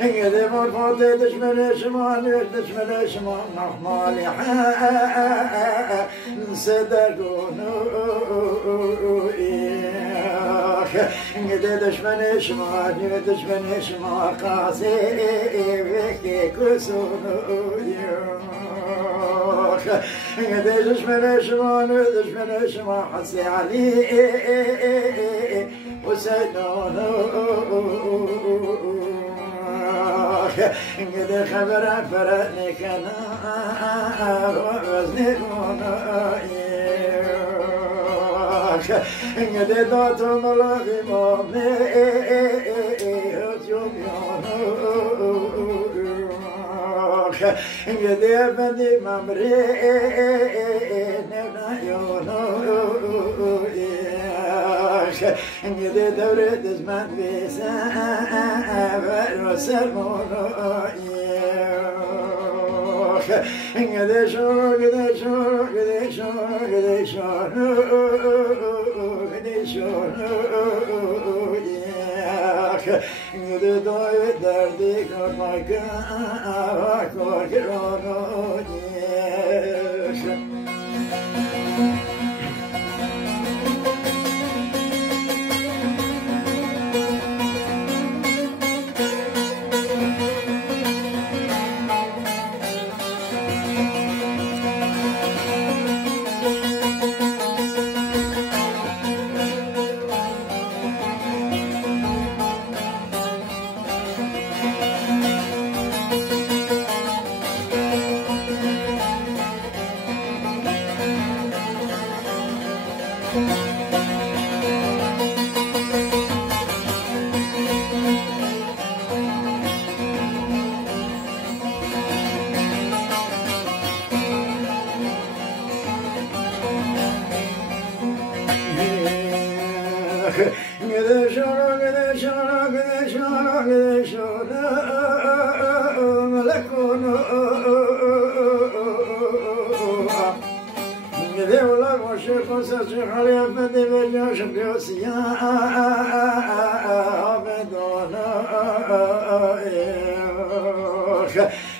إنجدي مرفوضي دشمن شمال دشمن شمال نحمالي نصدقونو إنجدي دشمن شمال دشمن شمال قاسي بكي كسونو إنجدي دشمن شمال دشمن شمال حسي علي وسيدونو إنجدي خبر فرقني كنا وزني إنجدي داتو ملاقي مامي هتيوم يانو إنجدي أفندي ممري نبنا يانو إنجدي دورة زمان بيسا وسلمونو إنجدي شو قدي شو قدي شو قدي شو قدي شو إنجدي دوي دردي كرمك كرمك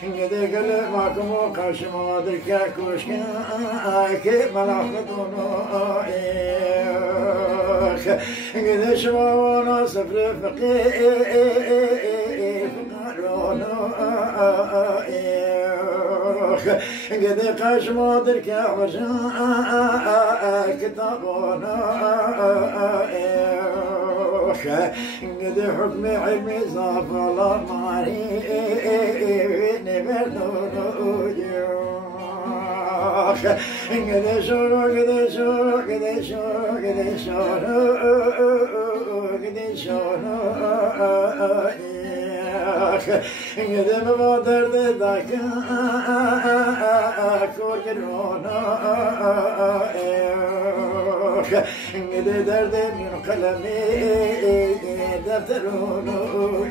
إنجدي قلب معكم وقاش موادر كاكوش كي ملاحظتونو إنجدي شوانا سفر فقيه فقارونو إنجدي قاش موادر كاكوش كتابونو إنجدي حكم علمي صاف الله ماري نبردونو إنجدي شورو قدي شورو قدي شورو قدي شورو قدي شورو إنجدي مبادر داك كورجرونا إنجدي درد من قلمي دفترونو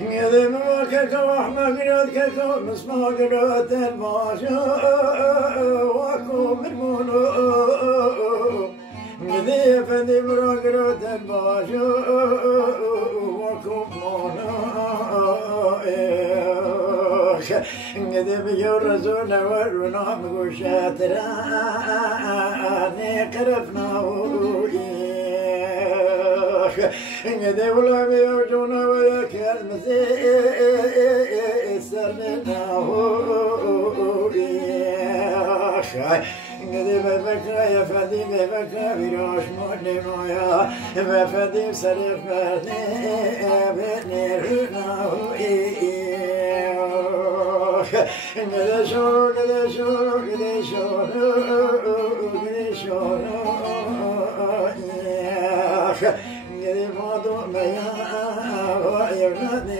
يذم وكك وحمق رد مسمع قرات الباشا وكم مرمونو يذي فدي مرق رد الباشا وكم مونو يذي بيور رزونا ورنا مقوشاترا نقرفنا إنجدي ولا بيوجونا ويا كلمة سرنا هو Gidi bebekle efendi bebekle viraj moya efendi serif verdi beni rünahu gidi şor gidi şor gidi şor gidi şor gidi madu meya evladi